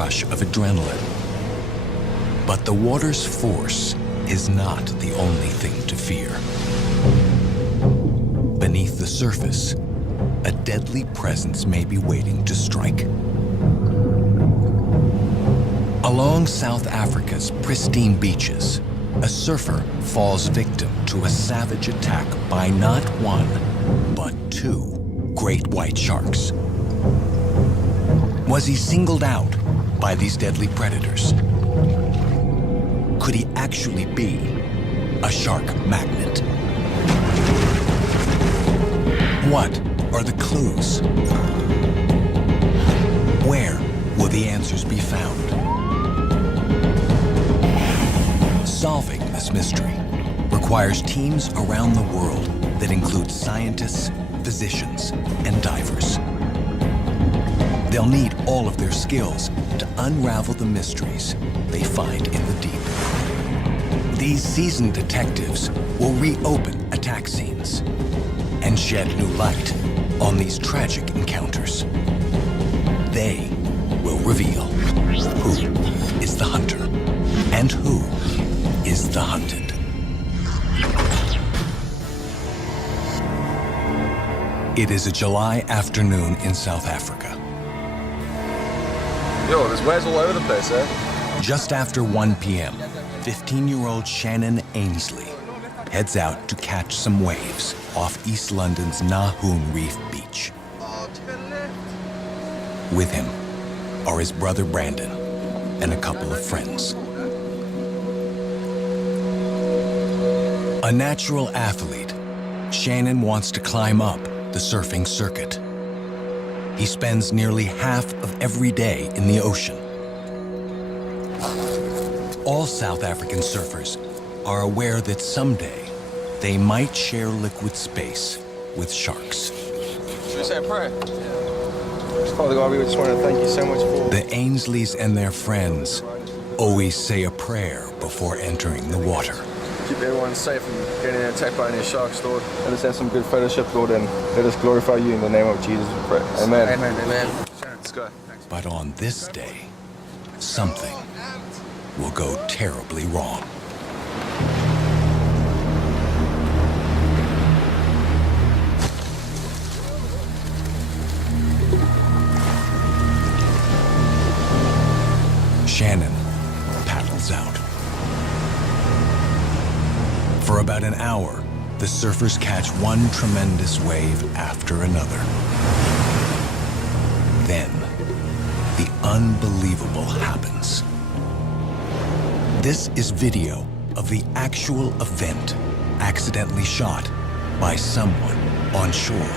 rush of adrenaline. But the water's force is not the only thing to fear. Beneath the surface, a deadly presence may be waiting to strike. Along South Africa's pristine beaches, a surfer falls victim to a savage attack by not one, but two great white sharks. Was he singled out by these deadly predators? Could he actually be a shark magnet? What are the clues? Where will the answers be found? Solving this mystery requires teams around the world that include scientists, physicians, and divers. They'll need all of their skills to unravel the mysteries they find in the deep. These seasoned detectives will reopen attack scenes and shed new light on these tragic encounters. They will reveal who is the hunter and who is the hunted. It is a July afternoon in South Africa. Yo, there's waves all over the place, eh? Just after 1 p.m., 15-year-old Shannon Ainsley heads out to catch some waves off East London's Nahoon Reef beach. With him are his brother Brandon and a couple of friends. A natural athlete, Shannon wants to climb up the surfing circuit. He spends nearly half of every day in the ocean. All South African surfers are aware that someday they might share liquid space with sharks. Should we say a prayer? Father God, we just want to thank you so much for... The Ainsleys and their friends always say a prayer before entering the water. Keep everyone safe and getting attacked by any sharks, Lord. Let us have some good fellowship, Lord, and let us glorify you in the name of Jesus, we pray. Amen. Amen, amen. Let's go. But on this day, something will go terribly wrong. Shannon paddles out. For about an hour, the surfers catch one tremendous wave after another. Then, the unbelievable happens. This is video of the actual event accidentally shot by someone on shore.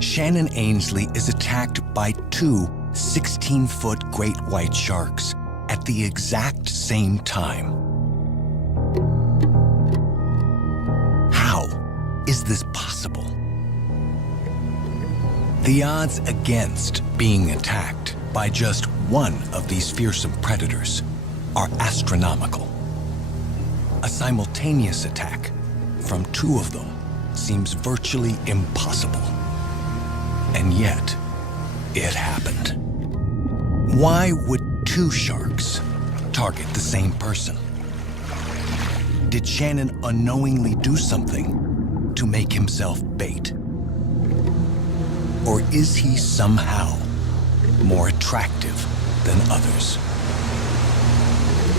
Shannon Ainsley is attacked by two 16-foot great white sharks at the exact same time. How is this possible? The odds against being attacked by just one of these fearsome predators are astronomical. A simultaneous attack from two of them seems virtually impossible. And yet, it happened. Why would two sharks target the same person? Did Shannon unknowingly do something to make himself bait? Or is he somehow more attractive than others?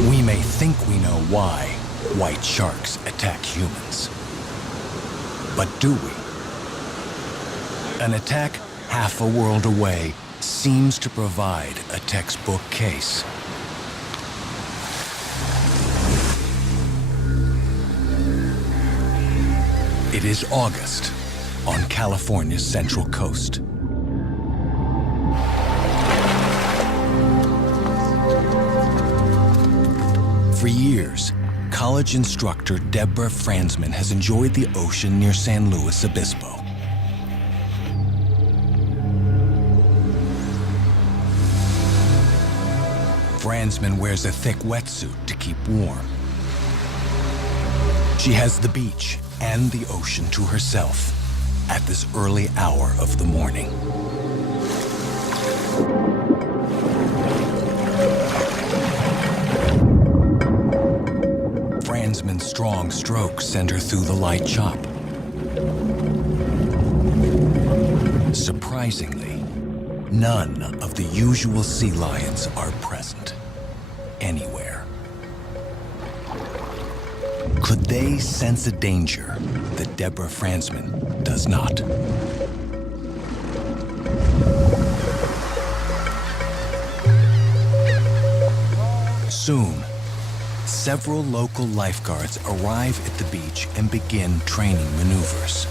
We may think we know why white sharks attack humans. But do we? An attack half a world away seems to provide a textbook case. It is August on California's Central Coast. For years, college instructor Deborah Franzman has enjoyed the ocean near San Luis Obispo. Franzman wears a thick wetsuit to keep warm. She has the beach and the ocean to herself at this early hour of the morning. Fransman's strong strokes send her through the light chop. Surprisingly, none of the usual sea lions are present anywhere. Could they sense a danger that Deborah Fransman does not? Soon, several local lifeguards arrive at the beach and begin training maneuvers.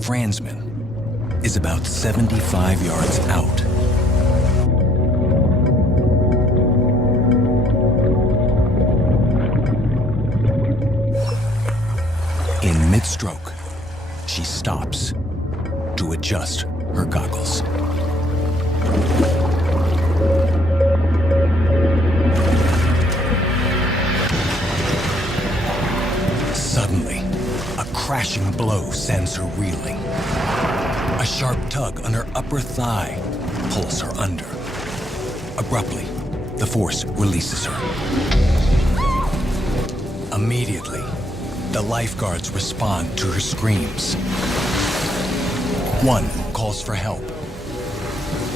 Fransman is about 75 yards out. In mid-stroke, she stops to adjust her goggles. Suddenly, a crashing blow sends her reeling. A sharp tug on her upper thigh pulls her under. Abruptly, the force releases her. Immediately, the lifeguards respond to her screams. One calls for help.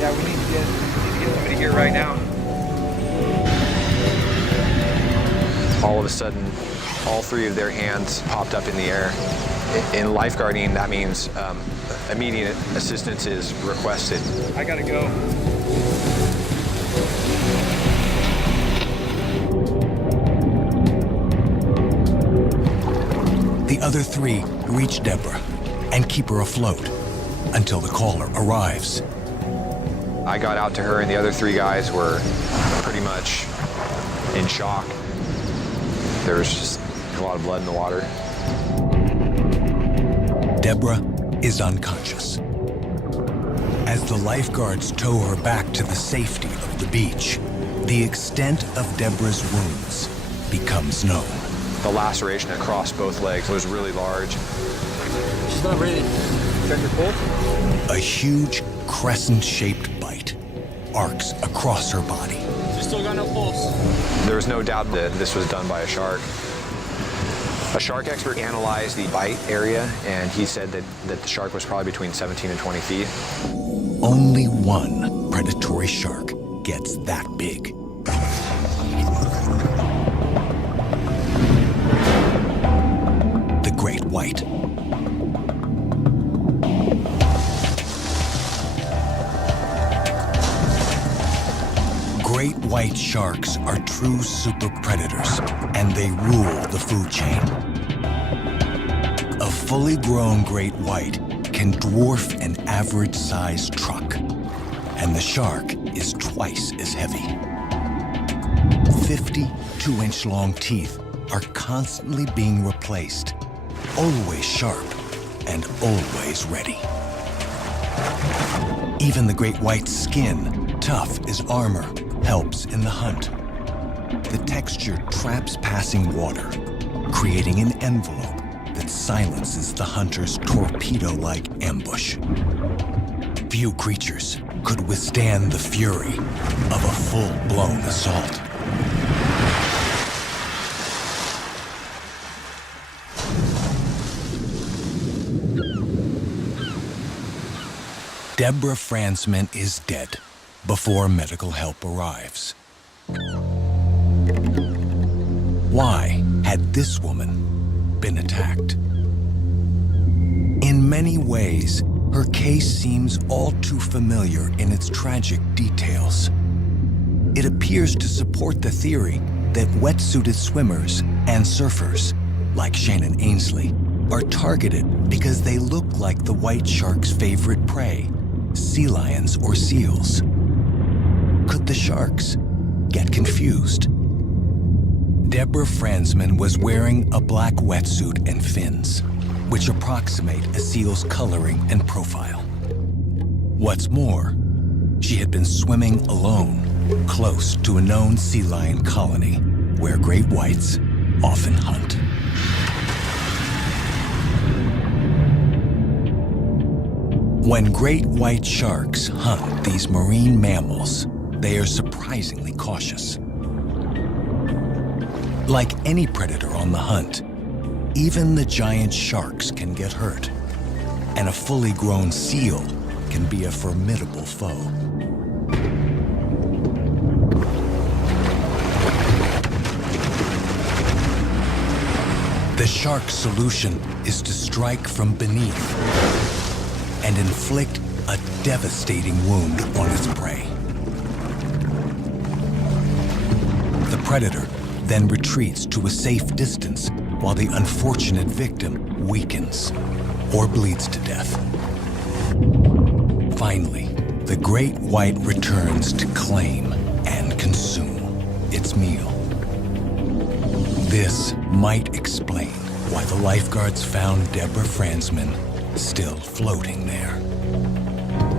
Yeah, we need to get somebody here right now. All of a sudden, all three of their hands popped up in the air. In lifeguarding, that means immediate assistance is requested. I gotta go. The other three reach Deborah and keep her afloat until the caller arrives. I got out to her, and the other three guys were pretty much in shock. There was just a lot of blood in the water. Deborah is unconscious. As the lifeguards tow her back to the safety of the beach, the extent of Deborah's wounds becomes known. The laceration across both legs was really large. She's not breathing. Check her pulse. A huge crescent-shaped bite arcs across her body. She's still got no pulse. There was no doubt that this was done by a shark. A shark expert analyzed the bite area, and he said that the shark was probably between 17 and 20 feet. Only one predatory shark gets that big. The Great White. Great white sharks are true super predators, and they rule the food chain. A fully grown great white can dwarf an average-sized truck, and the shark is twice as heavy. 52-inch long teeth are constantly being replaced, always sharp and always ready. Even the great white's skin, tough as armor, helps in the hunt. The texture traps passing water, creating an envelope that silences the hunter's torpedo-like ambush. Few creatures could withstand the fury of a full-blown assault. Deborah Fransman is dead before medical help arrives. Why had this woman been attacked? In many ways, her case seems all too familiar in its tragic details. It appears to support the theory that wetsuited swimmers and surfers, like Shannon Ainsley, are targeted because they look like the white shark's favorite prey, sea lions or seals. Could the sharks get confused? Deborah Fransman was wearing a black wetsuit and fins, which approximate a seal's coloring and profile. What's more, she had been swimming alone, close to a known sea lion colony where great whites often hunt. When great white sharks hunt these marine mammals, they are surprisingly cautious. Like any predator on the hunt, even the giant sharks can get hurt, and a fully grown seal can be a formidable foe. The shark's solution is to strike from beneath and inflict a devastating wound on its prey. The predator then retreats to a safe distance while the unfortunate victim weakens or bleeds to death. Finally, the great white returns to claim and consume its meal. This might explain why the lifeguards found Deborah Franzman still floating there.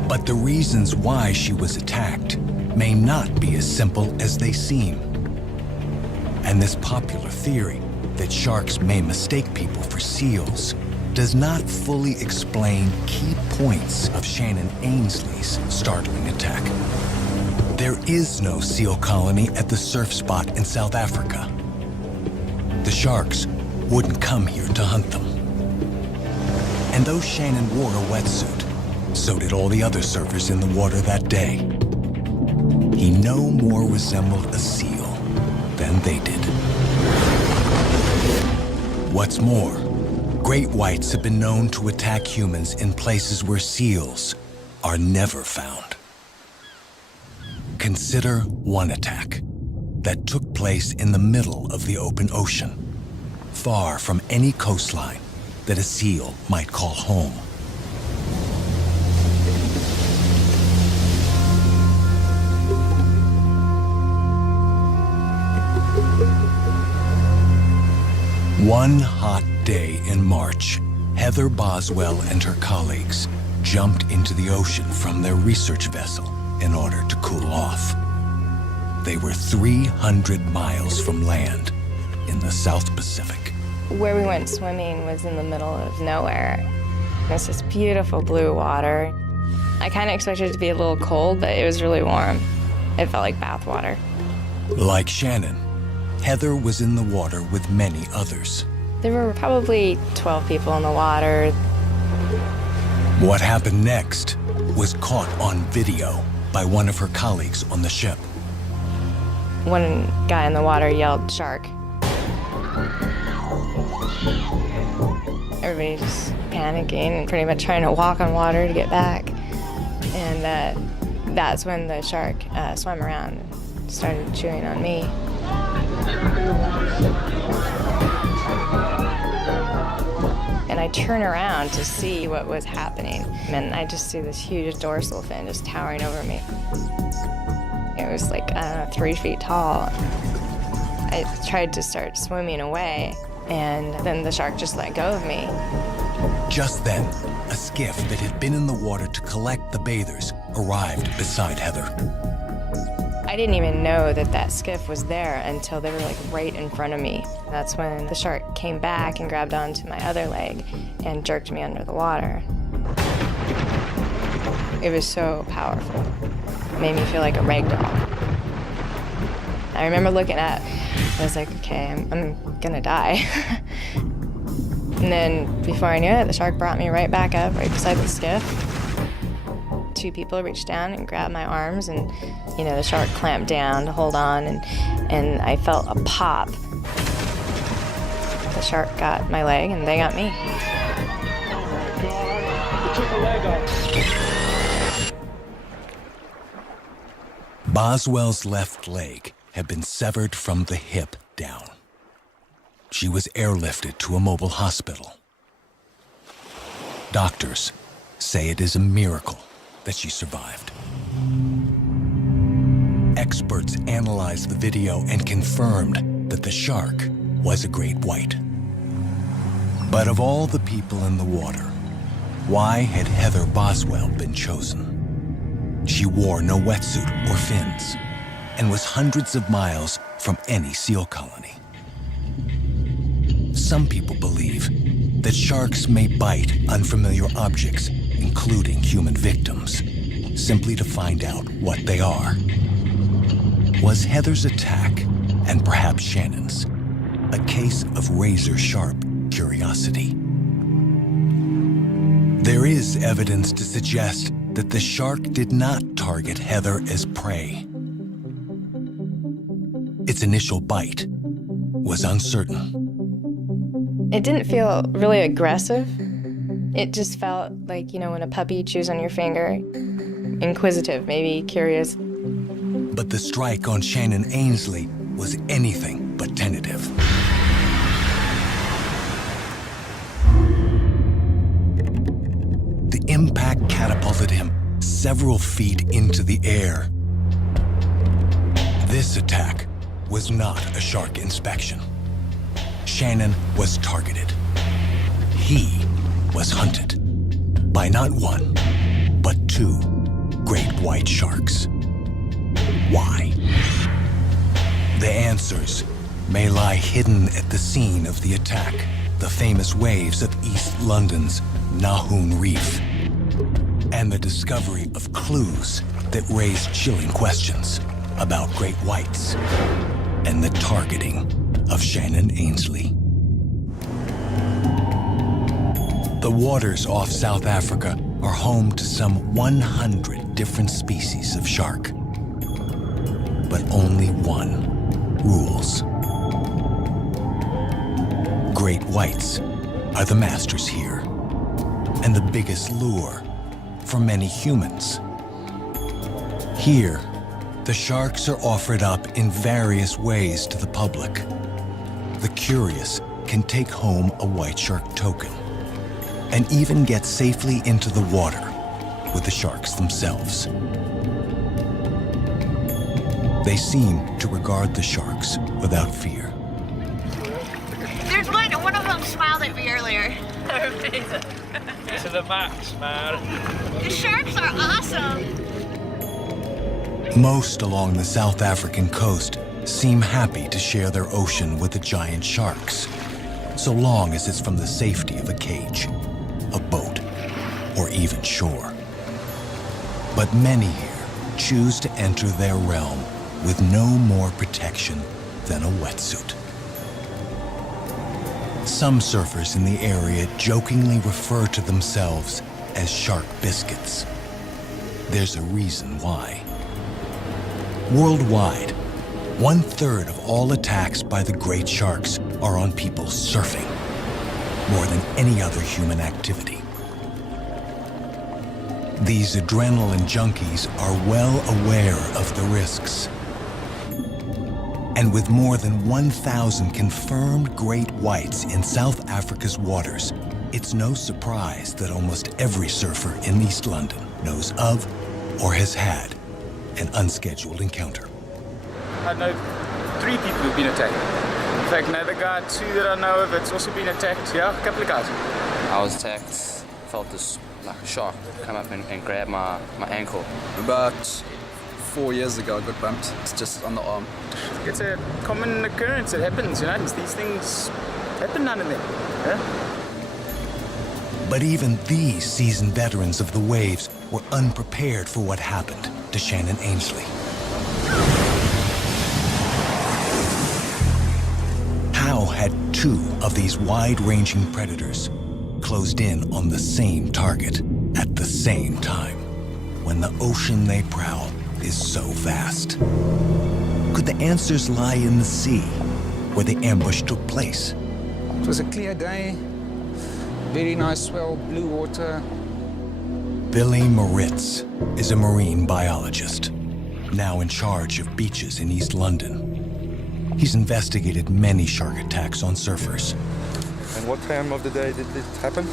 But the reasons why she was attacked may not be as simple as they seem. And this popular theory that sharks may mistake people for seals does not fully explain key points of Shannon Ainsley's startling attack. There is no seal colony at the surf spot in South Africa. The sharks wouldn't come here to hunt them. And though Shannon wore a wetsuit, so did all the other surfers in the water that day. He no more resembled a seal than they did. What's more, great whites have been known to attack humans in places where seals are never found. Consider one attack that took place in the middle of the open ocean, far from any coastline that a seal might call home. One hot day in March, Heather Boswell and her colleagues jumped into the ocean from their research vessel in order to cool off. They were 300 miles from land in the South Pacific. Where we went swimming was in the middle of nowhere. It's this beautiful blue water. I kind of expected it to be a little cold, but it was really warm. It felt like bath water. Like Shannon, Heather was in the water with many others. There were probably 12 people in the water. What happened next was caught on video by one of her colleagues on the ship. One guy in the water yelled, "Shark." Everybody's just panicking and pretty much trying to walk on water to get back. And that's when the shark swam around and started chewing on me. And I turn around to see what was happening, and I just see this huge dorsal fin just towering over me. It was like, 3 feet tall. I tried to start swimming away, and then the shark just let go of me. Just then, a skiff that had been in the water to collect the bathers arrived beside Heather. I didn't even know that skiff was there until they were like right in front of me. That's when the shark came back and grabbed onto my other leg and jerked me under the water. It was so powerful. It made me feel like a rag doll. I remember looking at it, I was like, okay, I'm gonna die. And then before I knew it, the shark brought me right back up, right beside the skiff. 2 people reached down and grabbed my arms, and the shark clamped down to hold on, and I felt a pop. The shark got my leg, and they got me. Oh my God, it took a leg off. Boswell's left leg had been severed from the hip down. She was airlifted to a mobile hospital. Doctors say it is a miracle that she survived. Experts analyzed the video and confirmed that the shark was a great white. But of all the people in the water, why had Heather Boswell been chosen? She wore no wetsuit or fins and was hundreds of miles from any seal colony. Some people believe that sharks may bite unfamiliar objects, including human victims, simply to find out what they are. Was Heather's attack, and perhaps Shannon's, a case of razor-sharp curiosity? There is evidence to suggest that the shark did not target Heather as prey. Its initial bite was uncertain. It didn't feel really aggressive. It just felt like, you know, when a puppy chews on your finger, inquisitive, maybe curious. But the strike on Shannon Ainsley was anything but tentative. The impact catapulted him several feet into the air. This attack was not a shark inspection. Shannon was targeted. He was hunted by not one, but two great white sharks. Why? The answers may lie hidden at the scene of the attack, the famous waves of East London's Nahoon Reef, and the discovery of clues that raise chilling questions about great whites and the targeting of Shannon Ainsley. The waters off South Africa are home to some 100 different species of shark. But only one rules. Great whites are the masters here, and the biggest lure for many humans. Here, the sharks are offered up in various ways to the public. The curious can take home a white shark token and even get safely into the water with the sharks themselves. They seem to regard the sharks without fear. There's one of them smiled at me earlier. To the max, man. The sharks are awesome. Most along the South African coast seem happy to share their ocean with the giant sharks, so long as it's from the safety of a cage, a boat, or even shore. But many here choose to enter their realm with no more protection than a wetsuit. Some surfers in the area jokingly refer to themselves as shark biscuits. There's a reason why. Worldwide, 1/3 of all attacks by the great sharks are on people surfing, more than any other human activity. These adrenaline junkies are well aware of the risks. And with more than 1,000 confirmed great whites in South Africa's waters, it's no surprise that almost every surfer in East London knows of or has had an unscheduled encounter. I know 3 people who've been attacked. In fact, another guy, 2 that I know of, that's also been attacked. Yeah, a couple of guys. I was attacked, felt this like a shark come up and grab my ankle. About 4 years ago, I got bumped. It's just on the arm. It's a common occurrence. It happens, you know. These things happen now and then. Yeah? But even these seasoned veterans of the waves were unprepared for what happened to Shannon Ainsley. How had 2 of these wide-ranging predators closed in on the same target at the same time when the ocean they prowl is so vast? Could the answers lie in the sea where the ambush took place? It was a clear day, very nice swell, blue water. Billy Moritz is a marine biologist, now in charge of beaches in East London. He's investigated many shark attacks on surfers. And what time of the day did this happen?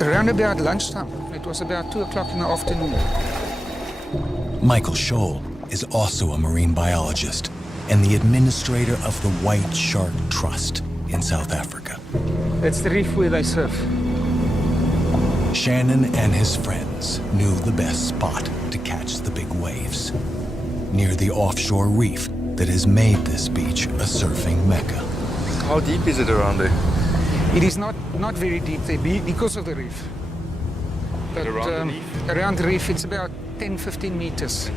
Around about lunchtime. It was about 2 o'clock in the afternoon. Michael Scholl is also a marine biologist and the administrator of the White Shark Trust in South Africa. It's the reef where they surf. Shannon and his friends knew the best spot to catch the big waves, near the offshore reef that has made this beach a surfing mecca. How deep is it around there? It is not very deep there because of the reef. But around the reef? Around the reef, it's about 10-15 meters.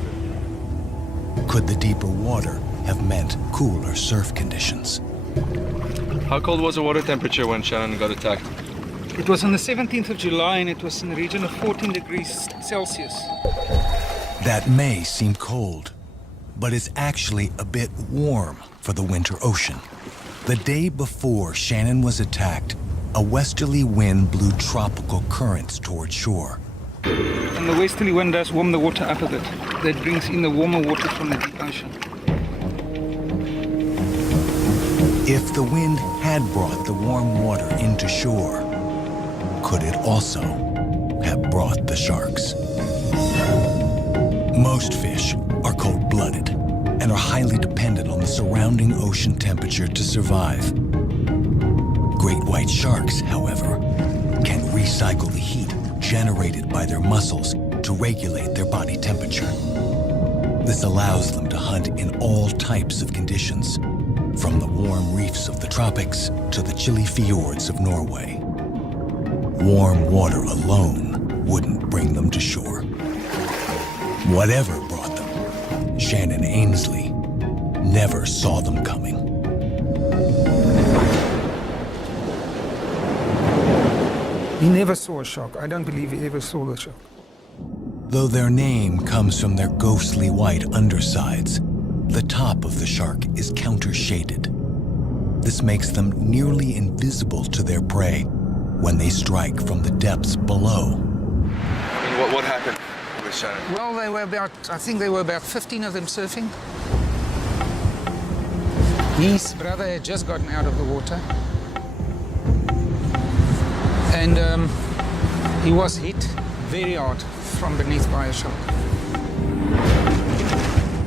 Could the deeper water have meant cooler surf conditions? How cold was the water temperature when Shannon got attacked? It was on the 17th of July, and it was in the region of 14 degrees Celsius. That may seem cold, but it's actually a bit warm for the winter ocean. The day before Shannon was attacked, a westerly wind blew tropical currents toward shore. And the westerly wind does warm the water up a bit. That brings in the warmer water from the deep ocean. If the wind had brought the warm water into shore, could it also have brought the sharks? Most fish are cold-blooded and are highly dependent on the surrounding ocean temperature to survive. Great white sharks, however, can recycle the heat generated by their muscles to regulate their body temperature. This allows them to hunt in all types of conditions, from the warm reefs of the tropics to the chilly fjords of Norway. Warm water alone wouldn't bring them to shore. Whatever brought them, Shannon Ainsley never saw them coming. He never saw a shark. I don't believe he ever saw the shark. Though their name comes from their ghostly white undersides, the top of the shark is counter-shaded. This makes them nearly invisible to their prey when they strike from the depths below. What happened with Shannon? Well, I think there were about 15 of them surfing. His brother had just gotten out of the water. And he was hit very hard from beneath by a shark.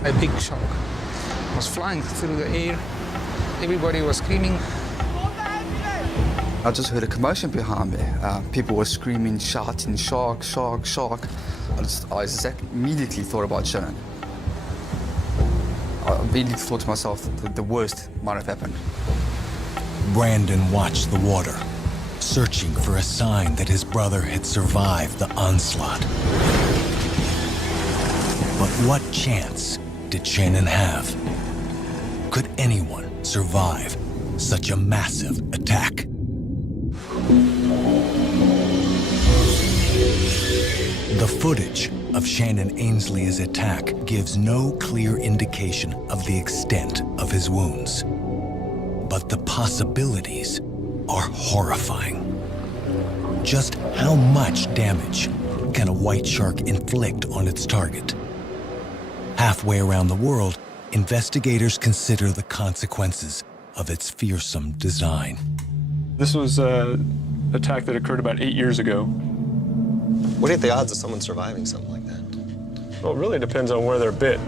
A big shark was flying through the air. Everybody was screaming. I just heard a commotion behind me. People were screaming, shouting, shark, shark, shark. I immediately thought about Shannon. I immediately thought to myself that the worst might have happened. Brandon watched the water, searching for a sign that his brother had survived the onslaught. But what chance did Shannon have? Could anyone survive such a massive attack? The footage of Shannon Ainsley's attack gives no clear indication of the extent of his wounds. But the possibilities are horrifying. Just how much damage can a white shark inflict on its target? Halfway around the world, investigators consider the consequences of its fearsome design. This was an attack that occurred about 8 years ago. What are the odds of someone surviving something like that? Well, it really depends on where they're bit.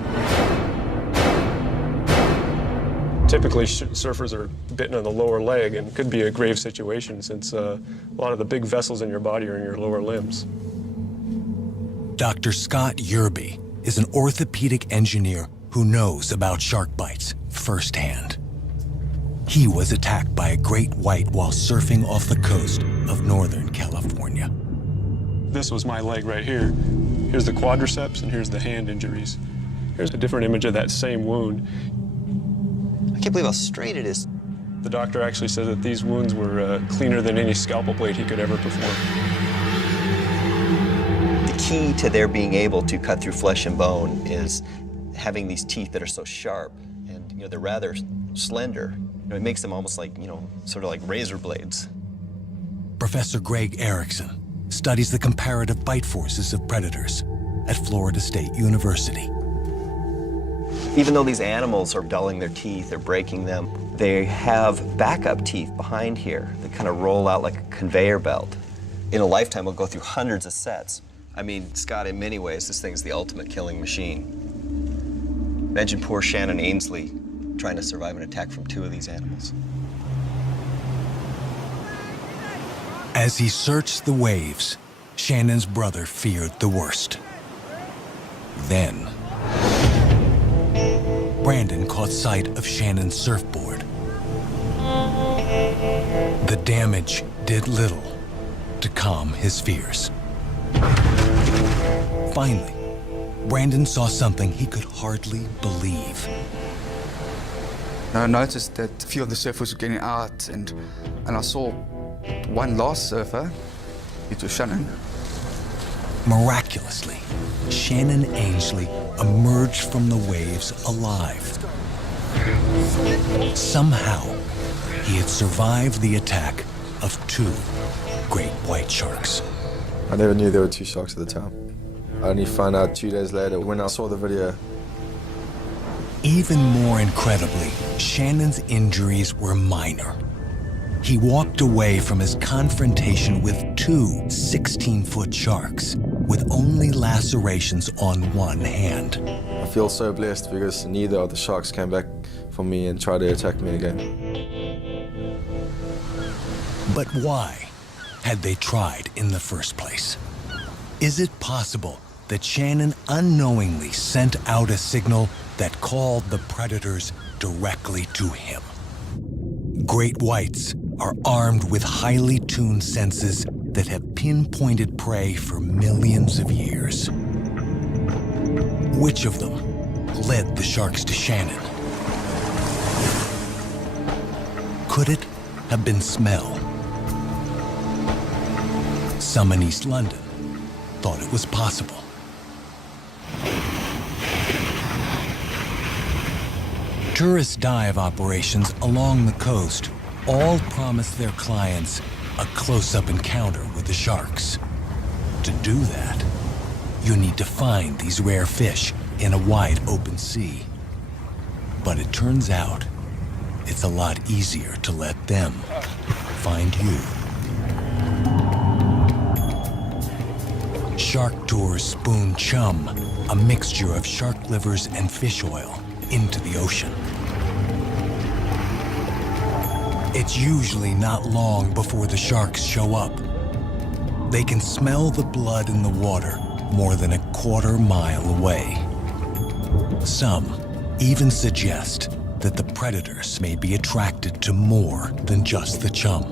Typically, surfers are bitten on the lower leg, and it could be a grave situation since a lot of the big vessels in your body are in your lower limbs. Dr. Scott Yerby is an orthopedic engineer who knows about shark bites firsthand. He was attacked by a great white while surfing off the coast of Northern California. This was my leg right here. Here's the quadriceps, and here's the hand injuries. Here's a different image of that same wound. I can't believe how straight it is. The doctor actually said that these wounds were cleaner than any scalpel blade he could ever perform. The key to their being able to cut through flesh and bone is having these teeth that are so sharp, and they're rather slender. It makes them almost like, sort of like razor blades. Professor Greg Erickson studies the comparative bite forces of predators at Florida State University. Even though these animals are dulling their teeth or breaking them, they have backup teeth behind here that kind of roll out like a conveyor belt. In a lifetime, we'll go through hundreds of sets. I mean, Scott, in many ways, this thing's the ultimate killing machine. Imagine poor Shannon Ainsley trying to survive an attack from 2 of these animals. As he searched the waves, Shannon's brother feared the worst. Then, Brandon caught sight of Shannon's surfboard. The damage did little to calm his fears. Finally, Brandon saw something he could hardly believe. I noticed that a few of the surfers were getting out, and I saw one last surfer. It was Shannon. Miraculously, Shannon Ainsley emerged from the waves alive. Somehow, he had survived the attack of 2 great white sharks. I never knew there were 2 sharks at the time. I only found out 2 days later when I saw the video. Even more incredibly, Shannon's injuries were minor. He walked away from his confrontation with 2 16-foot sharks with only lacerations on one hand. I feel so blessed because neither of the sharks came back for me and tried to attack me again. But why had they tried in the first place? Is it possible that Shannon unknowingly sent out a signal that called the predators directly to him? Great whites are armed with highly tuned senses that have pinpointed prey for millions of years. Which of them led the sharks to Shannon? Could it have been smell? Some in East London thought it was possible. Tourist dive operations along the coast all promise their clients a close-up encounter with the sharks. To do that, you need to find these rare fish in a wide open sea. But it turns out it's a lot easier to let them find you. Shark tours spoon chum, a mixture of shark livers and fish oil, into the ocean. It's usually not long before the sharks show up. They can smell the blood in the water more than a quarter-mile away. Some even suggest that the predators may be attracted to more than just the chum.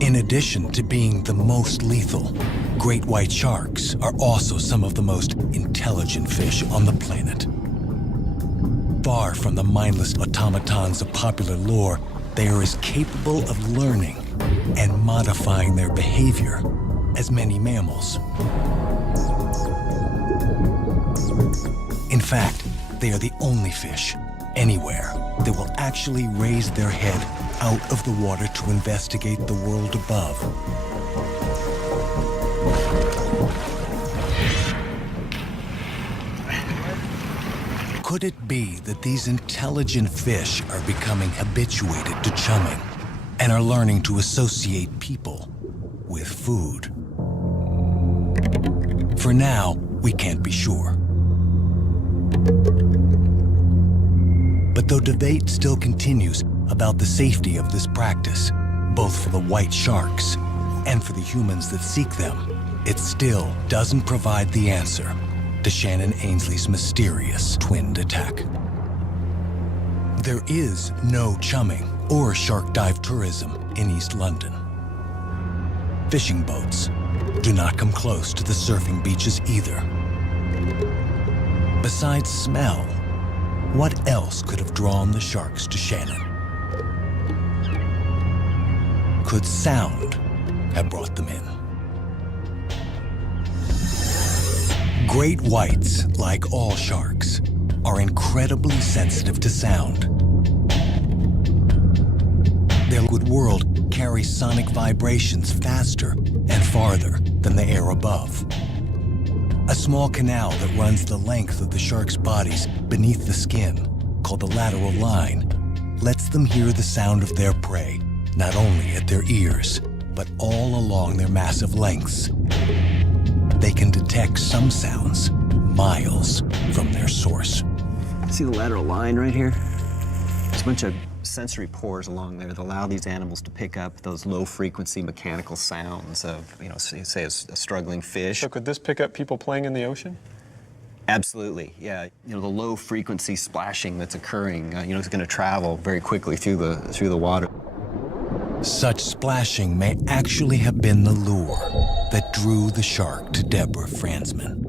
In addition to being the most lethal, great white sharks are also some of the most intelligent fish on the planet. Far from the mindless automatons of popular lore, they are as capable of learning and modifying their behavior as many mammals. In fact, they are the only fish anywhere that will actually raise their head out of the water to investigate the world above. Could it be that these intelligent fish are becoming habituated to chumming and are learning to associate people with food? For now, we can't be sure. But though debate still continues about the safety of this practice, both for the white sharks and for the humans that seek them, it still doesn't provide the answer to Shannon Ainsley's mysterious twinned attack. There is no chumming or shark dive tourism in East London. Fishing boats do not come close to the surfing beaches either. Besides smell, what else could have drawn the sharks to Shannon? Could sound have brought them in? Great whites, like all sharks, are incredibly sensitive to sound. Their liquid world carries sonic vibrations faster and farther than the air above. A small canal that runs the length of the shark's bodies beneath the skin, called the lateral line, lets them hear the sound of their prey, not only at their ears, but all along their massive lengths. They can detect some sounds miles from their source. See the lateral line right here? There's a bunch of sensory pores along there that allow these animals to pick up those low-frequency mechanical sounds of, you know, say a struggling fish. So could this pick up people playing in the ocean? Absolutely, yeah. You know, the low-frequency splashing that's occurring, you know, is going to travel very quickly through the water. Such splashing may actually have been the lure that drew the shark to Deborah Franzman.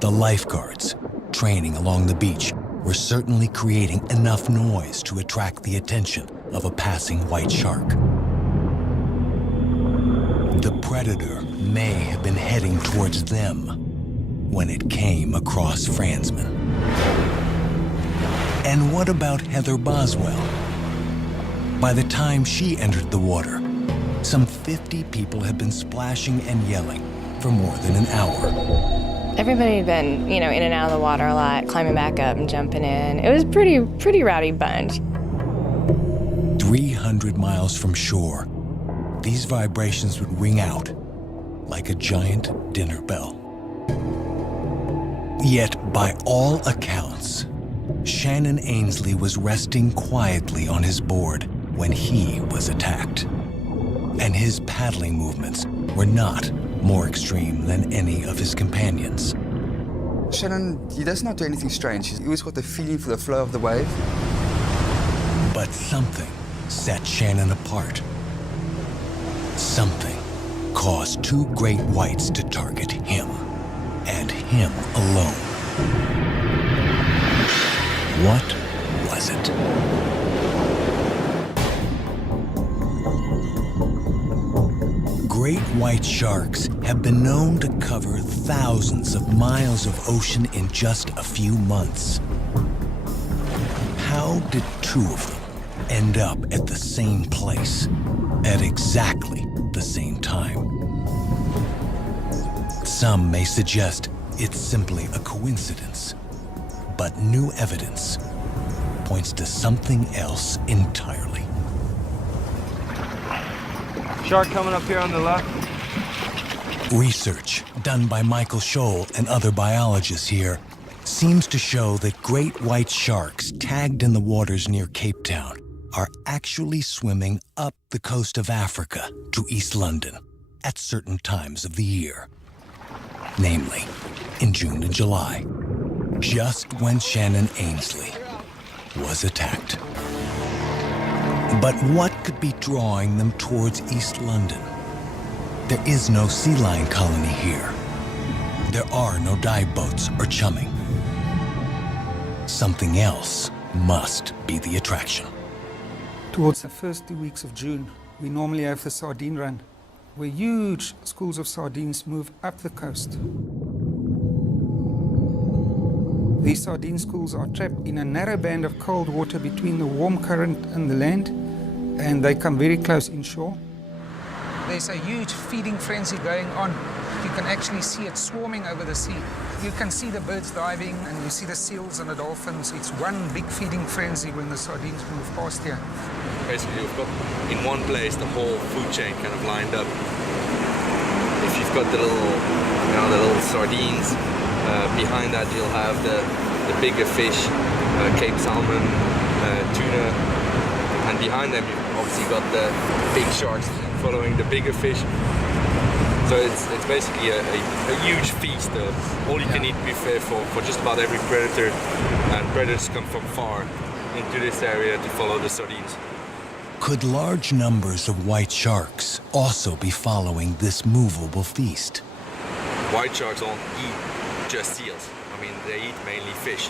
The lifeguards training along the beach were certainly creating enough noise to attract the attention of a passing white shark. The predator may have been heading towards them when it came across Franzman. And what about Heather Boswell? By the time she entered the water, some 50 people had been splashing and yelling for more than an hour. Everybody had been, you know, in and out of the water a lot, climbing back up and jumping in. It was a pretty rowdy bunch. 300 miles from shore, these vibrations would ring out like a giant dinner bell. Yet, by all accounts, Shannon Ainsley was resting quietly on his board when he was attacked. And his paddling movements were not more extreme than any of his companions. Shannon, he does not do anything strange. He's always got the feeling for the flow of the wave. But something set Shannon apart. Something caused two great whites to target him, and him alone. What was it? Great white sharks have been known to cover thousands of miles of ocean in just a few months. How did two of them end up at the same place at exactly the same time? Some may suggest it's simply a coincidence, but new evidence points to something else entirely. Shark coming up here on the left. Research done by Michael Scholl and other biologists here seems to show that great white sharks tagged in the waters near Cape Town are actually swimming up the coast of Africa to East London at certain times of the year. Namely, in June and July, just when Shannon Ainsley was attacked. But what could be drawing them towards East London? There is no sea lion colony here. There are no dive boats or chumming. Something else must be the attraction. Towards the first 2 weeks of June, we normally have the sardine run, where huge schools of sardines move up the coast. These sardine schools are trapped in a narrow band of cold water between the warm current and the land, and they come very close inshore. There's a huge feeding frenzy going on. You can actually see it swarming over the sea. You can see the birds diving, and you see the seals and the dolphins. It's one big feeding frenzy when the sardines move past here. Basically, you've got in one place the whole food chain kind of lined up. If you've got the little sardines, behind that you'll have the bigger fish, Cape salmon, tuna, and behind them you've obviously got the big sharks following the bigger fish. So it's basically a huge feast, all-you-can-eat buffet for just about every predator, and predators come from far into this area to follow the sardines. Could large numbers of white sharks also be following this movable feast? White sharks don't eat just seals. I mean, they eat mainly fish.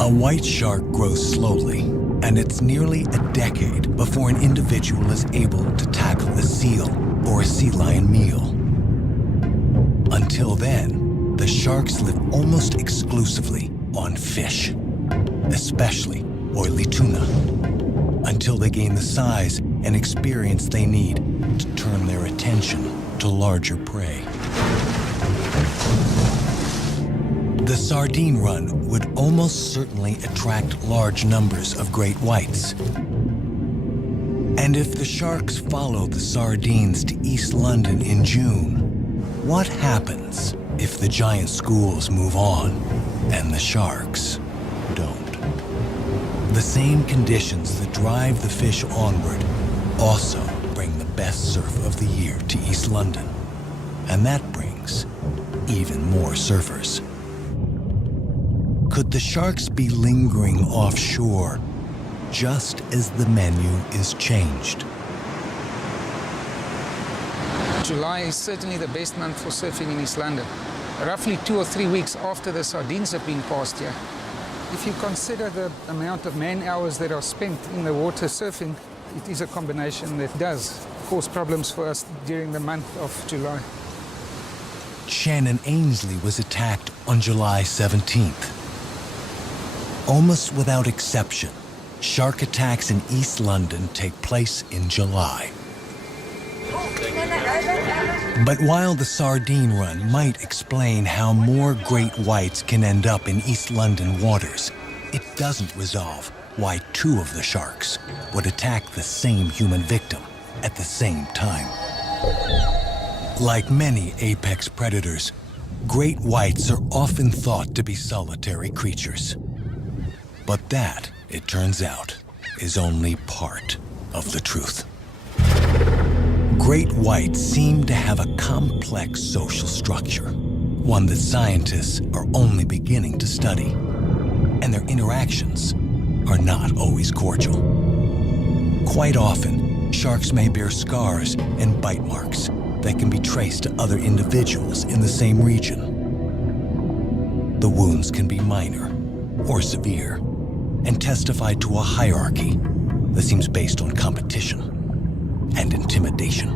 A white shark grows slowly, and it's nearly a decade before an individual is able to tackle a seal or a sea lion meal. Until then, the sharks live almost exclusively on fish, especially oily tuna, until they gain the size and experience they need to turn their attention to larger prey. The sardine run would almost certainly attract large numbers of great whites. And if the sharks follow the sardines to East London in June, what happens if the giant schools move on? and the sharks don't. The same conditions that drive the fish onward also bring the best surf of the year to East London. And that brings even more surfers. Could the sharks be lingering offshore just as the menu is changed? July is certainly the best month for surfing in East London. Roughly 2 or 3 weeks after the sardines have been passed here. If you consider the amount of man hours that are spent in the water surfing, it is a combination that does cause problems for us during the month of July. Shannon Ainsley was attacked on July 17th. Almost without exception, shark attacks in East London take place in July. But while the sardine run might explain how more great whites can end up in East London waters, it doesn't resolve why 2 of the sharks would attack the same human victim at the same time. Like many apex predators, great whites are often thought to be solitary creatures. But that, it turns out, is only part of the truth. Great whites seem to have a complex social structure, one that scientists are only beginning to study, and their interactions are not always cordial. Quite often, sharks may bear scars and bite marks that can be traced to other individuals in the same region. The wounds can be minor or severe and testify to a hierarchy that seems based on competition and intimidation.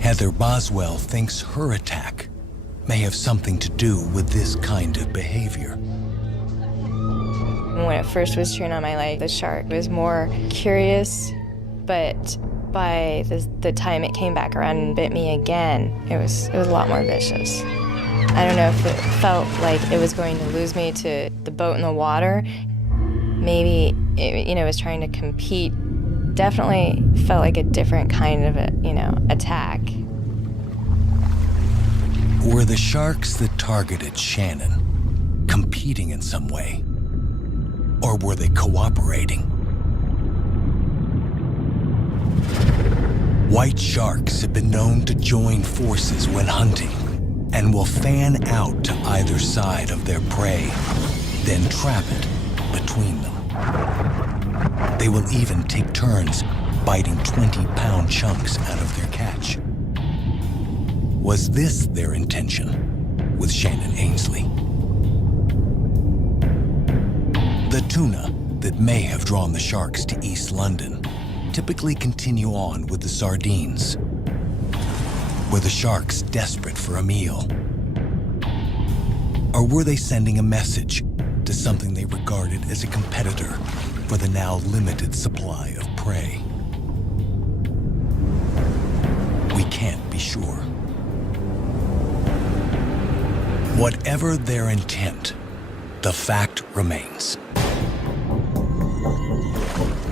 Heather Boswell thinks her attack may have something to do with this kind of behavior. When it first was chewing on my leg, the shark was more curious, but by the time it came back around and bit me again, it was a lot more vicious. I don't know if it felt like it was going to lose me to the boat in the water. Maybe it was trying to compete. Definitely felt like a different kind of attack. Were the sharks that targeted Shannon competing in some way? Or were they cooperating? White sharks have been known to join forces when hunting and will fan out to either side of their prey, then trap it between them. They will even take turns biting 20-pound chunks out of their catch. Was this their intention with Shannon Ainsley? The tuna that may have drawn the sharks to East London typically continue on with the sardines. Were the sharks desperate for a meal? Or were they sending a message to something they regarded as a competitor for the now limited supply of prey? We can't be sure. Whatever their intent, the fact remains.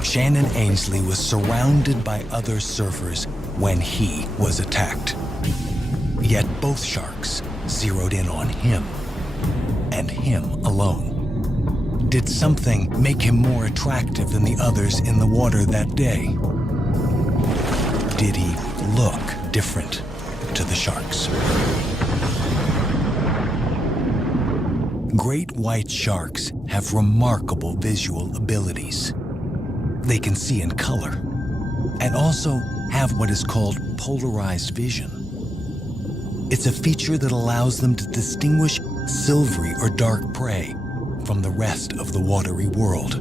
Shannon Ainsley was surrounded by other surfers when he was attacked. Yet both sharks zeroed in on him, and him alone. Did something make him more attractive than the others in the water that day? Did he look different to the sharks? Great white sharks have remarkable visual abilities. They can see in color and also have what is called polarized vision. It's a feature that allows them to distinguish silvery or dark prey from the rest of the watery world.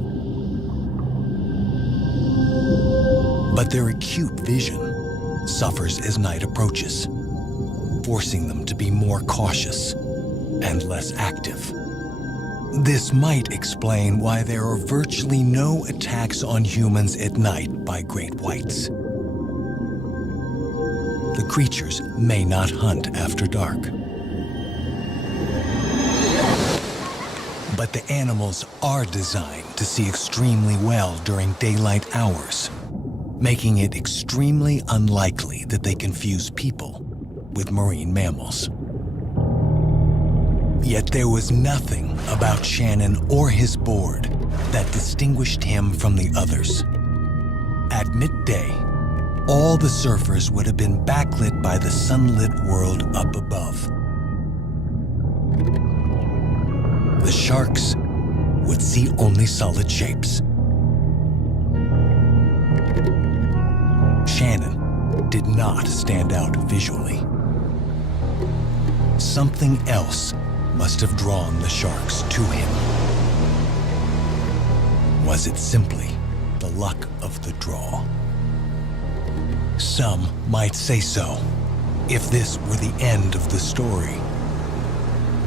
But their acute vision suffers as night approaches, forcing them to be more cautious and less active. This might explain why there are virtually no attacks on humans at night by great whites. The creatures may not hunt after dark. But the animals are designed to see extremely well during daylight hours, making it extremely unlikely that they confuse people with marine mammals. Yet there was nothing about Shannon or his board that distinguished him from the others. At midday, all the surfers would have been backlit by the sunlit world up above. The sharks would see only solid shapes. Shannon did not stand out visually. Something else must have drawn the sharks to him. Was it simply the luck of the draw? Some might say so, if this were the end of the story.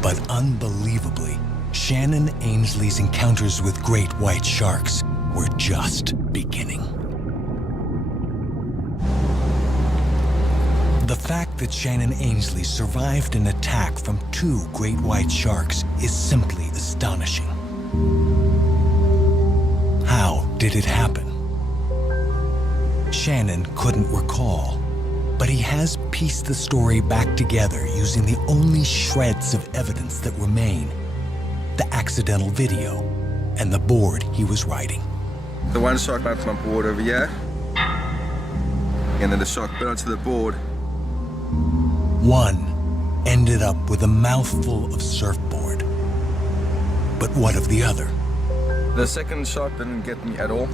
But unbelievably, Shannon Ainsley's encounters with great white sharks were just beginning. The fact that Shannon Ainsley survived an attack from 2 great white sharks is simply astonishing. How did it happen? Shannon couldn't recall, but he has pieced the story back together using the only shreds of evidence that remain: the accidental video and the board he was riding. The one shark bounced my board over here, and then the shark bit onto the board. One ended up with a mouthful of surfboard. But what of the other? The second shark didn't get me at all.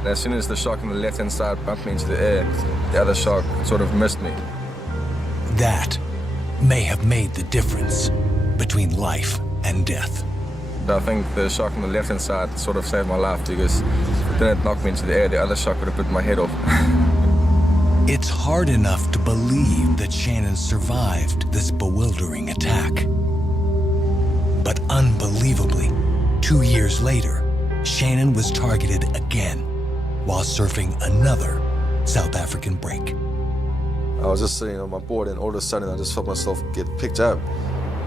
And as soon as the shark on the left-hand side bumped me into the air, the other shark sort of missed me. That may have made the difference between life and death. I think the shark on the left-hand side sort of saved my life, because if it didn't knock me into the air, the other shark would have put my head off. It's hard enough to believe that Shannon survived this bewildering attack. But unbelievably, 2 years later, Shannon was targeted again while surfing another South African break. I was just sitting on my board, and all of a sudden I just felt myself get picked up,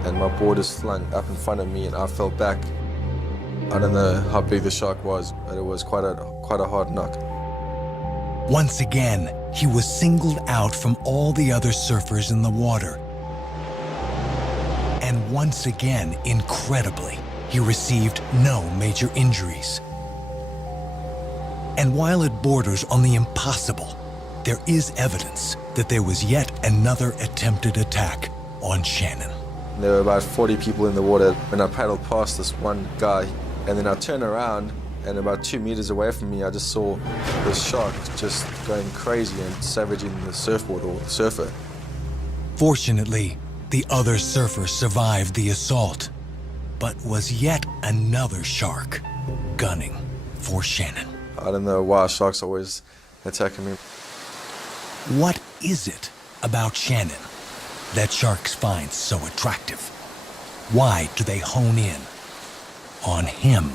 and my board is flung up in front of me, and I fell back. I don't know how big the shark was, but it was quite a hard knock. Once again, he was singled out from all the other surfers in the water. And once again, incredibly, he received no major injuries. And while it borders on the impossible, there is evidence that there was yet another attempted attack on Shannon. There were about 40 people in the water when I paddled past this one guy, and then I turned around, and about 2 meters away from me, I just saw this shark just going crazy and savaging the surfboard or the surfer. Fortunately, the other surfer survived the assault, but was yet another shark gunning for Shannon. I don't know why sharks always attacking me. What is it about Shannon that sharks find so attractive? Why do they hone in on him?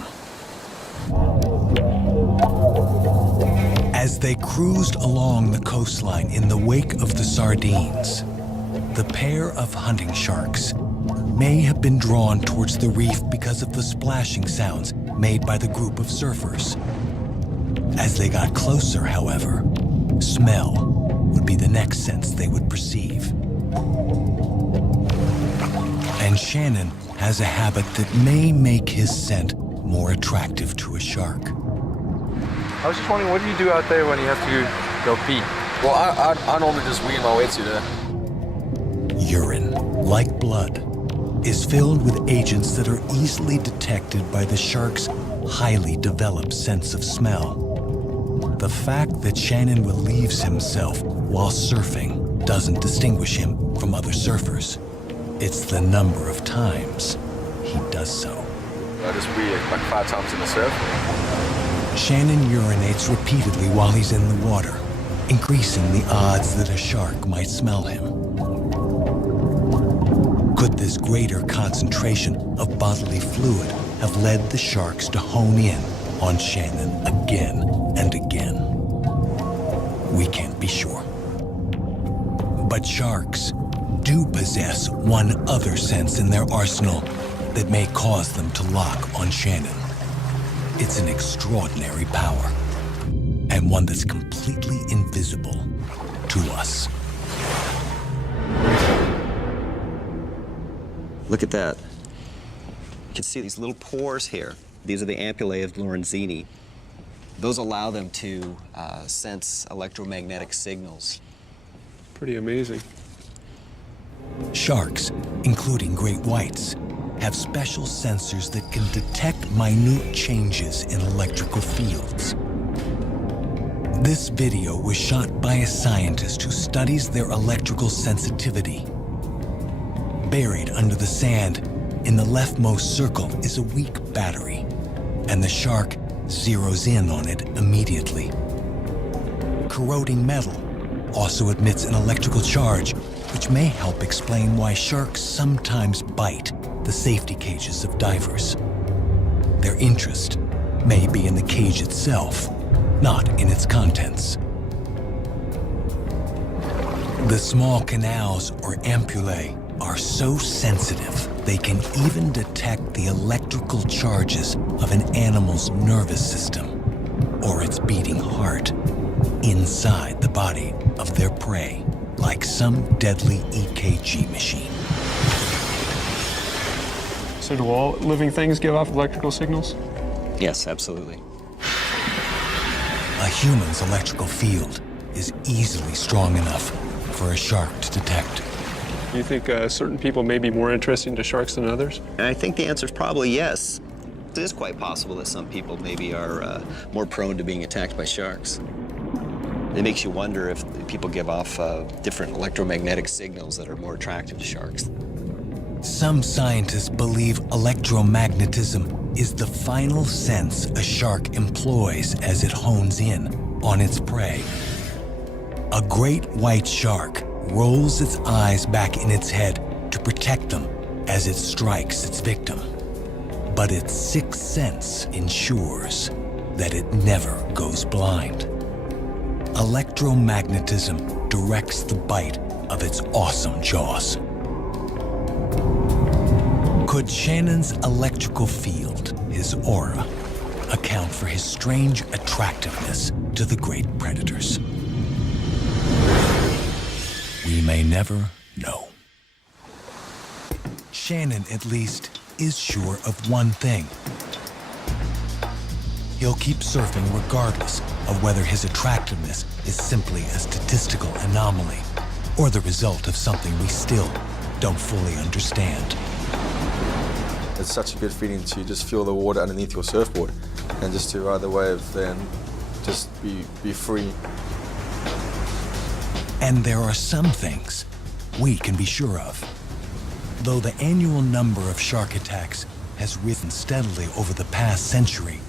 As they cruised along the coastline in the wake of the sardines, the pair of hunting sharks may have been drawn towards the reef because of the splashing sounds made by the group of surfers. As they got closer, however, smell would be the next sense they would perceive. And Shannon has a habit that may make his scent more attractive to a shark. I was just wondering, what do you do out there when you have to go pee? Well, I normally just wee in my wetsuit there. Urine, like blood, is filled with agents that are easily detected by the shark's highly developed sense of smell. The fact that Shannon relieves himself while surfing doesn't distinguish him from other surfers. It's the number of times he does so. I just wee like 5 times in the surf. Shannon urinates repeatedly while he's in the water, increasing the odds that a shark might smell him. Could this greater concentration of bodily fluid have led the sharks to hone in on Shannon again and again? We can't be sure. But sharks do possess one other sense in their arsenal that may cause them to lock on Shannon. It's an extraordinary power, and one that's completely invisible to us. Look at that. You can see these little pores here. These are the ampullae of Lorenzini. Those allow them to sense electromagnetic signals. Pretty amazing. Sharks, including great whites, have special sensors that can detect minute changes in electrical fields. This video was shot by a scientist who studies their electrical sensitivity. Buried under the sand, in the leftmost circle is a weak battery, and the shark zeroes in on it immediately. Corroding metal also emits an electrical charge, which may help explain why sharks sometimes bite the safety cages of divers. Their interest may be in the cage itself, not in its contents. The small canals, or ampullae, are so sensitive they can even detect the electrical charges of an animal's nervous system or its beating heart inside the body of their prey, like some deadly EKG machine. So do all living things give off electrical signals? Yes, absolutely. A human's electrical field is easily strong enough for a shark to detect. Do you think certain people may be more interesting to sharks than others? I think the answer is probably yes. It is quite possible that some people maybe are more prone to being attacked by sharks. It makes you wonder if people give off different electromagnetic signals that are more attractive to sharks. Some scientists believe electromagnetism is the final sense a shark employs as it hones in on its prey. A great white shark rolls its eyes back in its head to protect them as it strikes its victim. But its sixth sense ensures that it never goes blind. Electromagnetism directs the bite of its awesome jaws. Could Shannon's electrical field, his aura, account for his strange attractiveness to the great predators? We may never know. Shannon, at least, is sure of one thing. He'll keep surfing regardless of whether his attractiveness is simply a statistical anomaly or the result of something we still don't fully understand. It's such a good feeling to just feel the water underneath your surfboard and just to ride the wave and just be free. And there are some things we can be sure of. Though the annual number of shark attacks has risen steadily over the past century,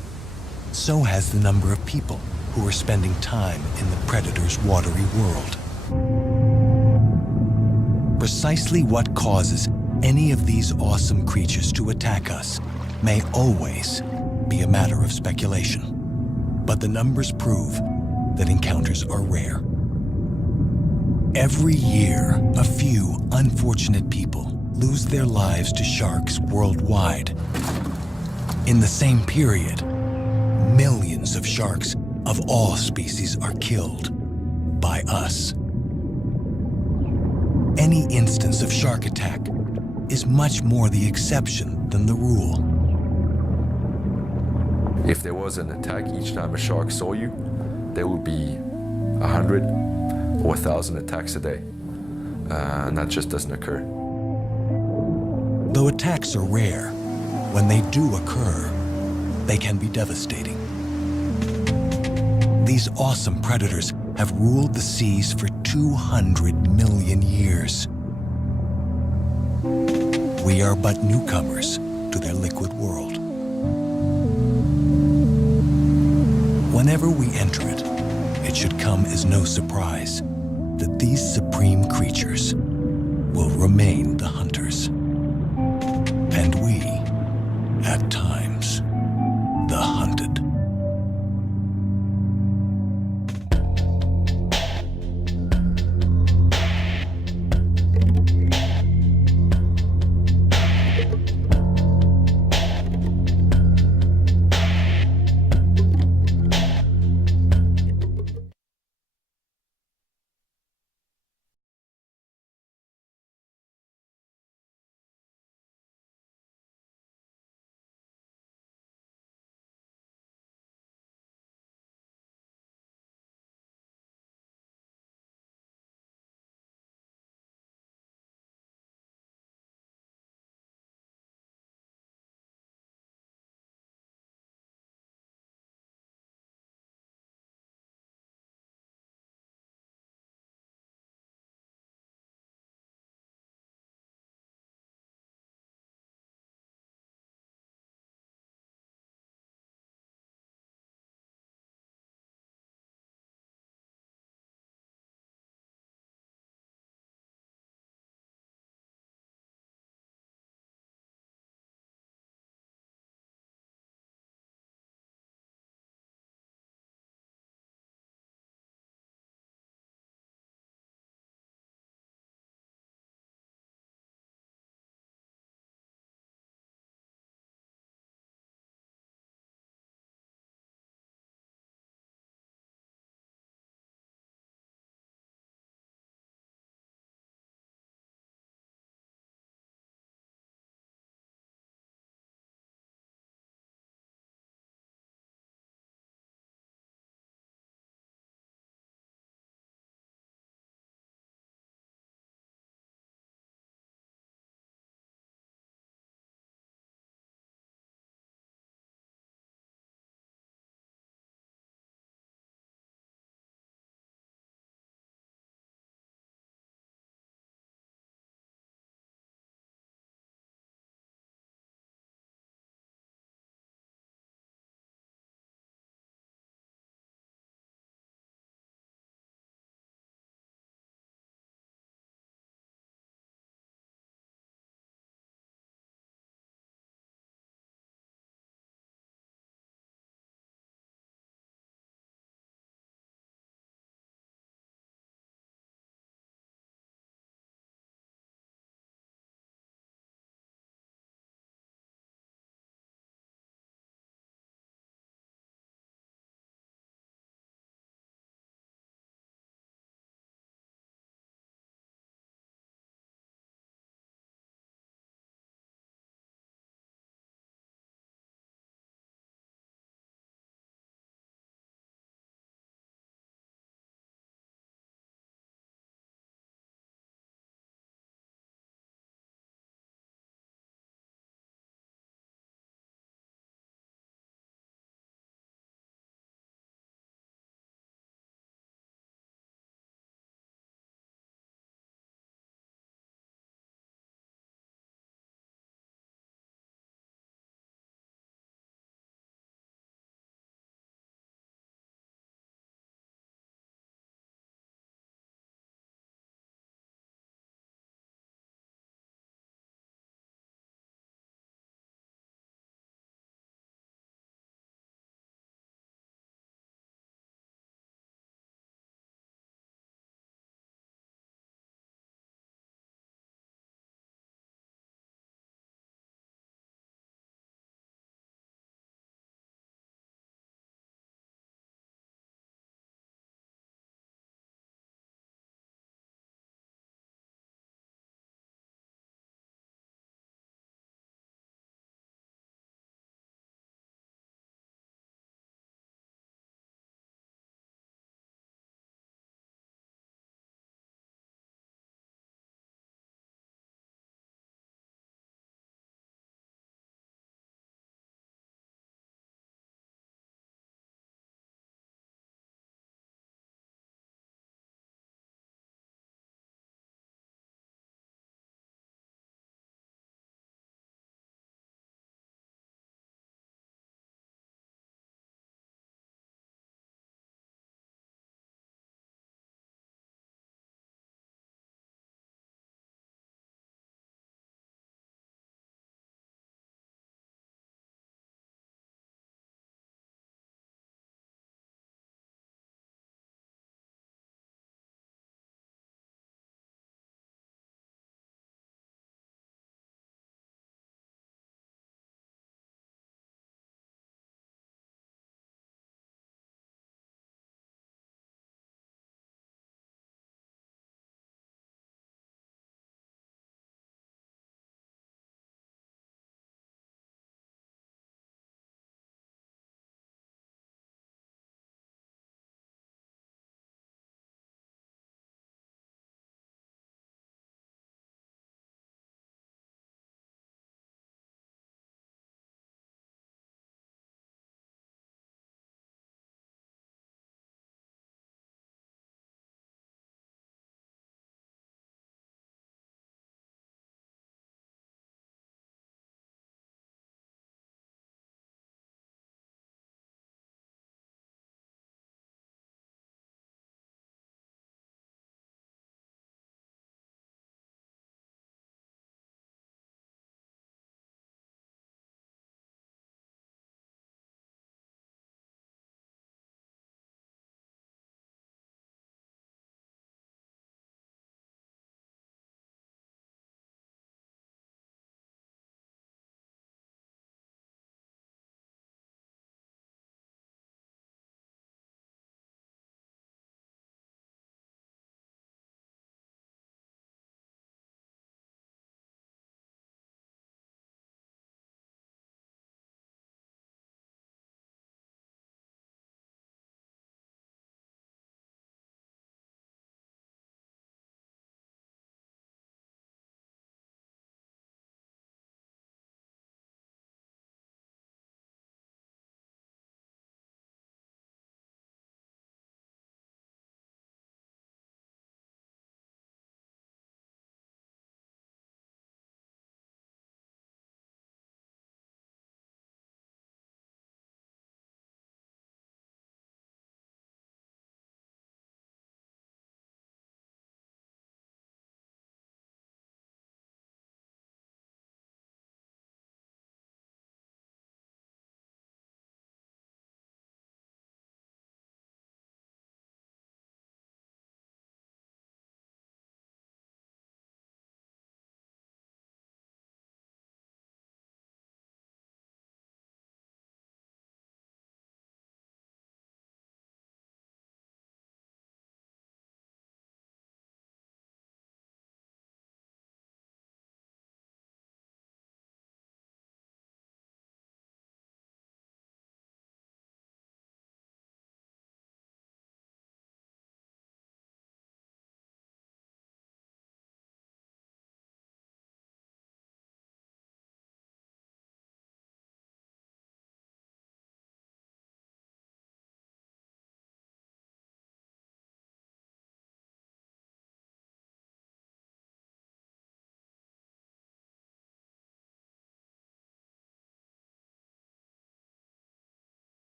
so has the number of people who are spending time in the predator's watery world. Precisely what causes any of these awesome creatures to attack us may always be a matter of speculation. But the numbers prove that encounters are rare. Every year, a few unfortunate people lose their lives to sharks worldwide. In the same period, millions of sharks of all species are killed by us. Any instance of shark attack is much more the exception than the rule. If there was an attack each time a shark saw you, there would be 100 or 1,000 attacks a day. And that just doesn't occur. Though attacks are rare, when they do occur, they can be devastating. These awesome predators have ruled the seas for 200 million years. We are but newcomers to their liquid world. Whenever we enter it, it should come as no surprise that these supreme creatures will remain the hunters. And we, at times, the hunted.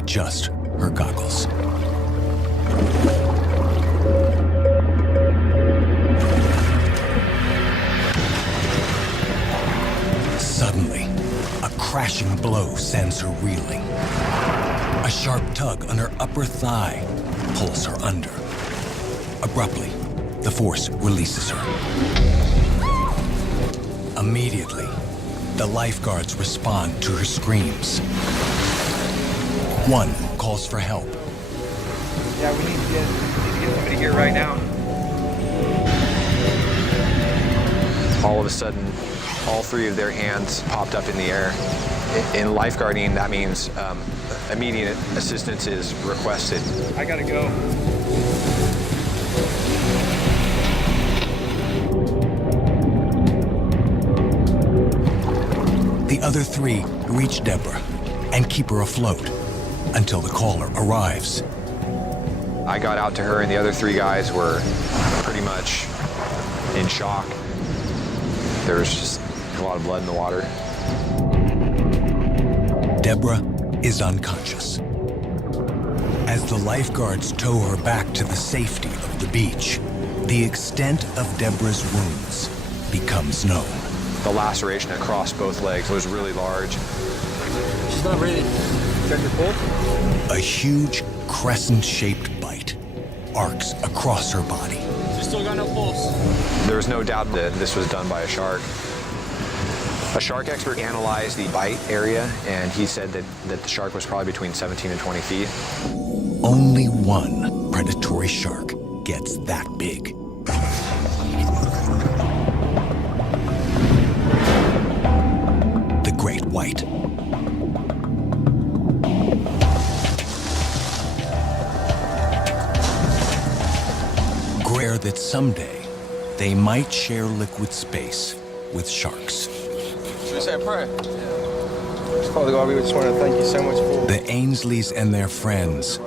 adjust her goggles. Suddenly, a crashing blow sends her reeling. A sharp tug on her upper thigh pulls her under. Abruptly, the force releases her. Immediately, the lifeguards respond to her screams. One calls for help. Yeah, we need to get somebody here right now. All of a sudden, all three of their hands popped up in the air. In lifeguarding, that means immediate assistance is requested. I gotta go. The other three reach Deborah and keep her afloat until the caller arrives. I got out to her and the other three guys were pretty much in shock. There was just a lot of blood in the water. Deborah is unconscious. As the lifeguards tow her back to the safety of the beach, the extent of Deborah's wounds becomes known. The laceration across both legs was really large. She's not ready. Check your pulse. A huge crescent-shaped bite arcs across her body. She's still got no pulse. There's no doubt that this was done by a shark. A shark expert analyzed the bite area, and he said that the shark was probably between 17 and 20 feet. Only one predatory shark gets that big. The Great White. Rare that someday they might share liquid space with sharks. Should we say a prayer? Father God, we just want to thank you so much for... The Ainsleys and their friends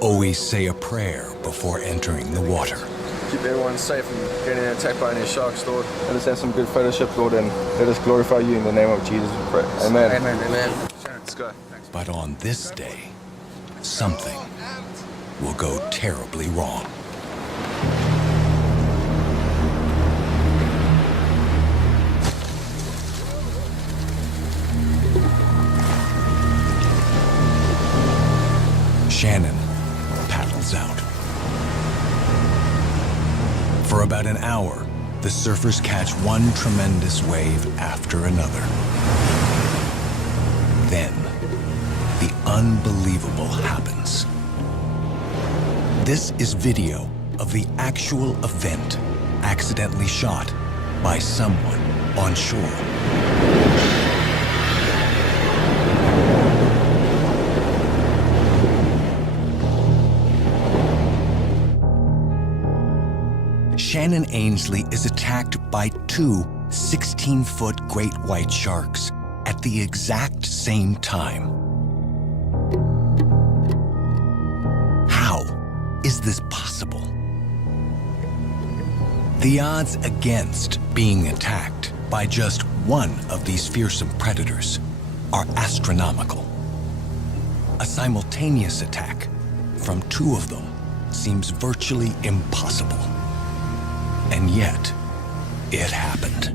always say a prayer before entering the water. Keep everyone safe from getting attacked by any sharks, Lord. Let us have some good fellowship, Lord, and let us glorify you in the name of Jesus, we pray. Amen. Amen. Amen. Let's go. But on this day, something will go terribly wrong. Shannon paddles out. For about an hour, the surfers catch one tremendous wave after another. Then, the unbelievable happens. This is video of the actual event accidentally shot by someone on shore. Shannon Ainsley is attacked by two 16-foot great white sharks at the exact same time. How is this possible? The odds against being attacked by just one of these fearsome predators are astronomical. A simultaneous attack from two of them seems virtually impossible. And yet, it happened.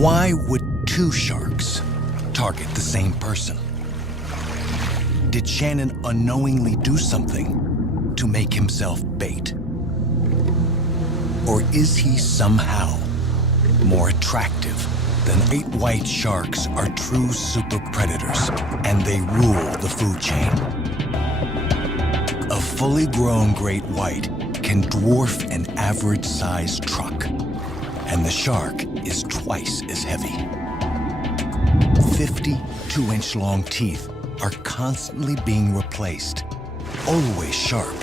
Why would two sharks target the same person? Did Shannon unknowingly do something to make himself bait? Or is he somehow more attractive than great white sharks are true super predators and they rule the food chain? A fully grown great white can dwarf an average-sized truck, and the shark is twice as heavy. 52-inch-long teeth are constantly being replaced, always sharp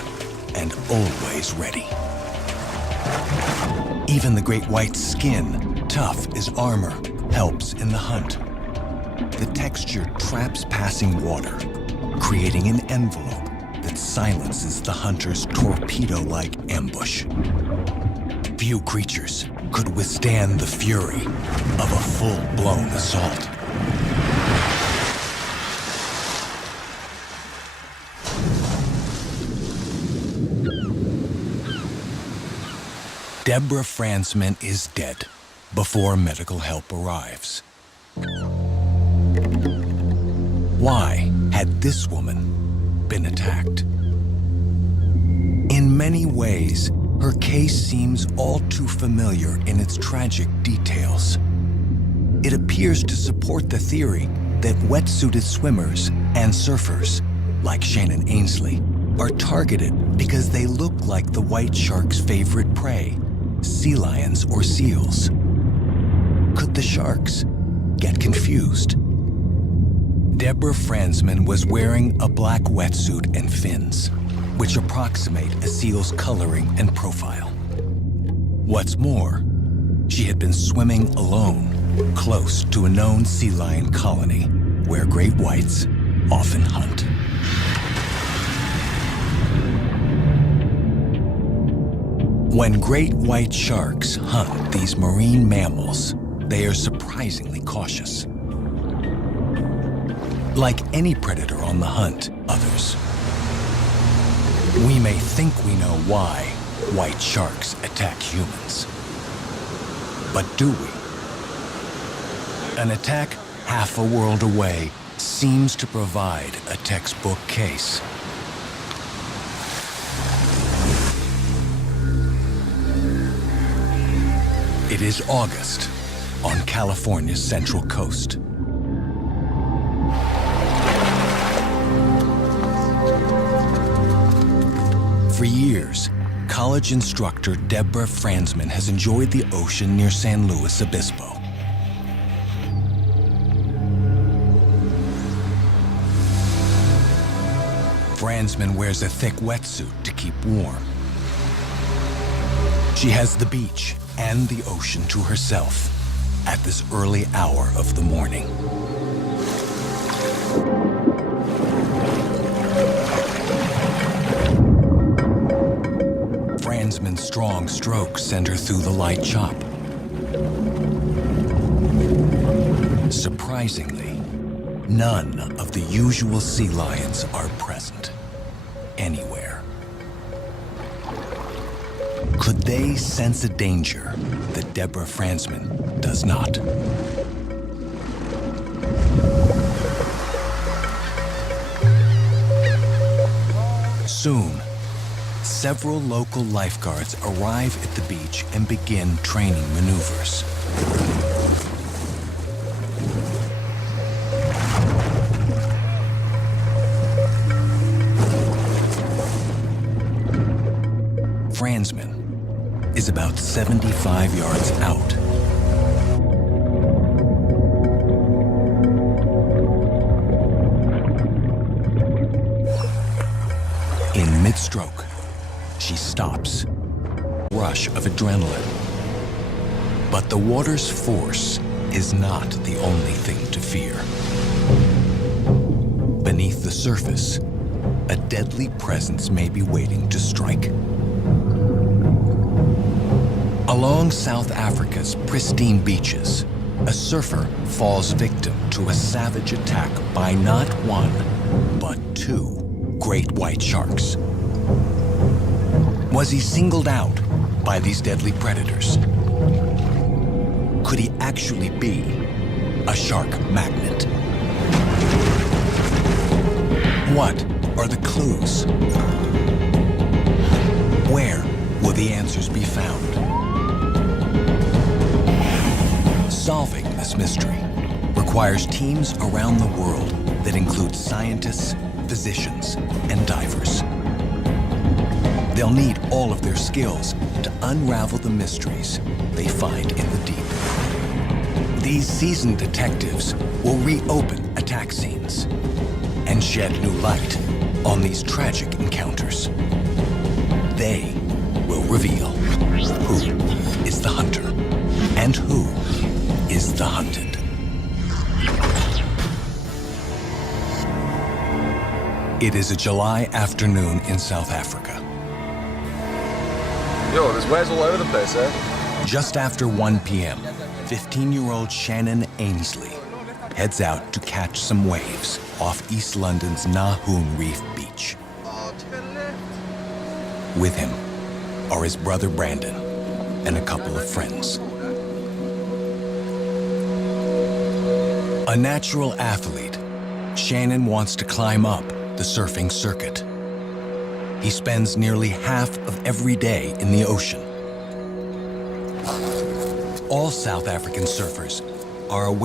and always ready. Even the great white's skin, tough as armor, helps in the hunt. The texture traps passing water, creating an envelope that silences the hunter's torpedo-like ambush. Few creatures could withstand the fury of a full-blown assault. Deborah Franzman is dead before medical help arrives. Why had this woman been attacked? In many ways, her case seems all too familiar in its tragic details. It appears to support the theory that wetsuited swimmers and surfers, like Shannon Ainsley, are targeted because they look like the white shark's favorite prey, sea lions or seals. Could the sharks get confused? Deborah Franzman was wearing a black wetsuit and fins, which approximate a seal's coloring and profile. What's more, she had been swimming alone, close to a known sea lion colony where great whites often hunt. When great white sharks hunt these marine mammals, they are surprisingly cautious. Like any predator on the hunt, others. We may think we know why white sharks attack humans. But do we? An attack half a world away seems to provide a textbook case. It is August on California's Central Coast. For years, college instructor Deborah Franzman has enjoyed the ocean near San Luis Obispo. Franzman wears a thick wetsuit to keep warm. She has the beach and the ocean to herself at this early hour of the morning. Franzman's strong strokes send her through the light chop. Surprisingly, none of the usual sea lions are present anywhere. Could they sense a danger that Deborah Franzman does not? Soon, several local lifeguards arrive at the beach and begin training maneuvers. Franzman is about 75 yards out. In mid-stroke, she stops. Rush of adrenaline. But the water's force is not the only thing to fear. Beneath the surface, a deadly presence may be waiting to strike. Along South Africa's pristine beaches, a surfer falls victim to a savage attack by not one, but two great white sharks. Was he singled out by these deadly predators? Could he actually be a shark magnet? What are the clues? Where will the answers be found? Solving this mystery requires teams around the world that include scientists, physicians, and divers. They'll need all of their skills to unravel the mysteries they find in the deep. These seasoned detectives will reopen attack scenes and shed new light on these tragic encounters. They will reveal who is the hunter and who is the hunted. It is a July afternoon in South Africa. Yo, there's waves all over the place, eh? Just after 1 p.m., 15-year-old Shannon Ainsley heads out to catch some waves off East London's Nahoon Reef Beach. With him are his brother Brandon and a couple of friends. A natural athlete, Shannon wants to climb up the surfing circuit. He spends nearly half of every day in the ocean. All South African surfers are aware